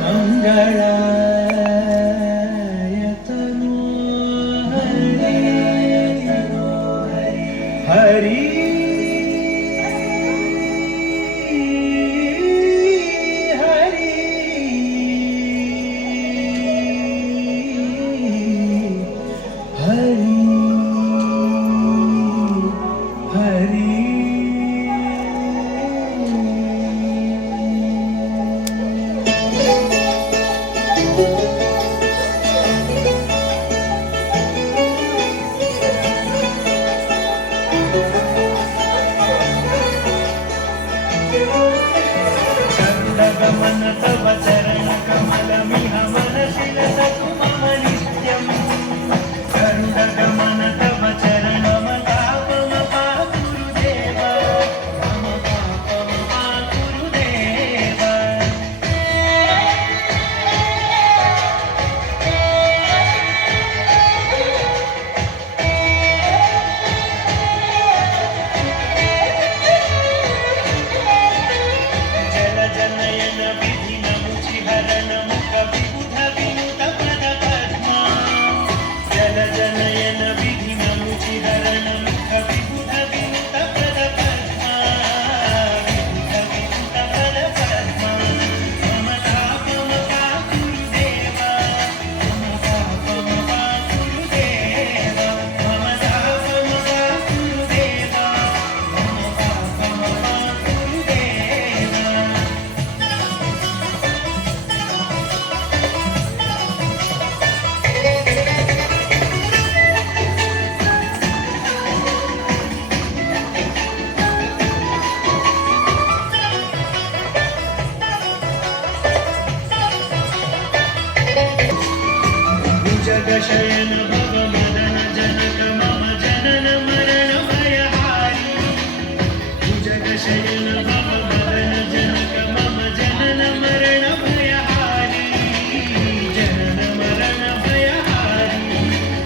मङ्गलाय तनो हरि गमन तव चरण कमलमिह मनसि लसतु मम नित्यम् गरुडगमन तव चरण मम पापम पाकुरुदेव मम पापम पाकुरुदेव जल जनयन विधिन मुचिहरण मुख विबुध विनुत पद पद्मा जल जनयन विधिन मुचिहरण मुख विबुध विनुत पद पद्मा विबुध विनुत पद पद्मा मम तापम पाकुरुदेव मम पापम पाकुरुदेव मम तापम पाकुरुदेव मम पापम पाकुरुदेव भुजगशयन भव मदन जनक मम जनन मरण भयहारी भुजगशयन भव मदन जनक मम जनन मरण भयहारी जनन मरण भयहारी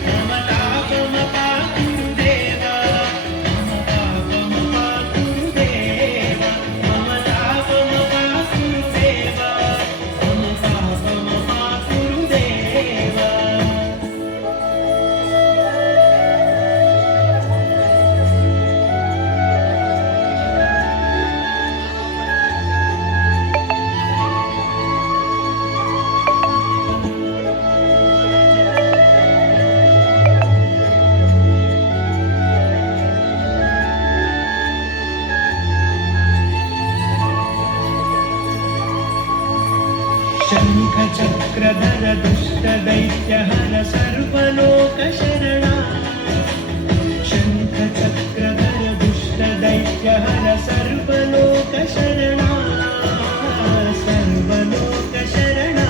मम तापम पाकुरुदेव मम पापम पाकुरुदेव मम तापम पाकुरुदेव मम पापम पाकुरुदेव शङ्खचक्रधर दुष्टदैत्यहर सर्वलोकशरणा शङ्खचक्रधर दुष्टदैत्यहर सर्वलोकशरणा सर्वलोकशरणा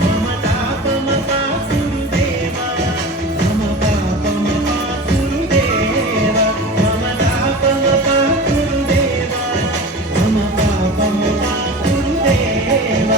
मम तापम पाकुरुदेव मम पापम पाकुरुदेव मम तापम पाकुरुदेव मम पापम पाकुरुदेव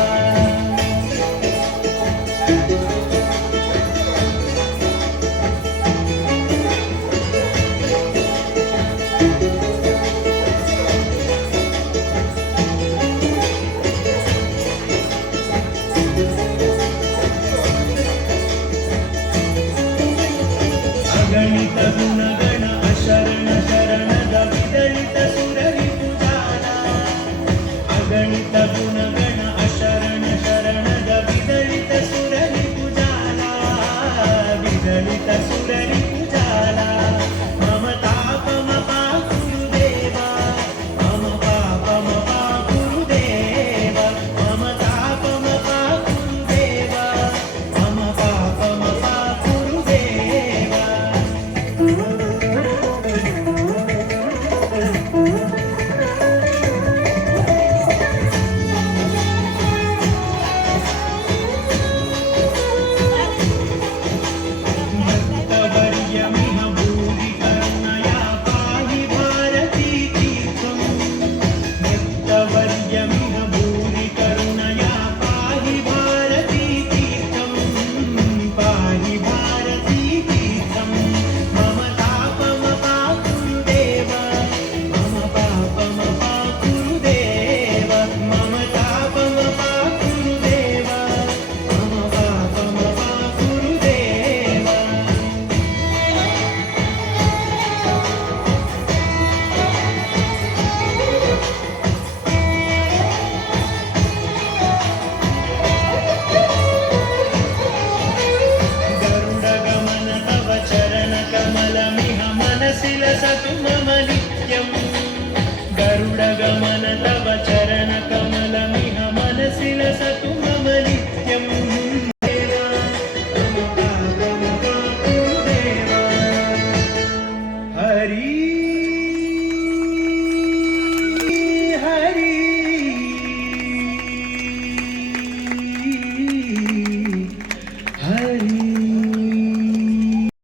చూడగమా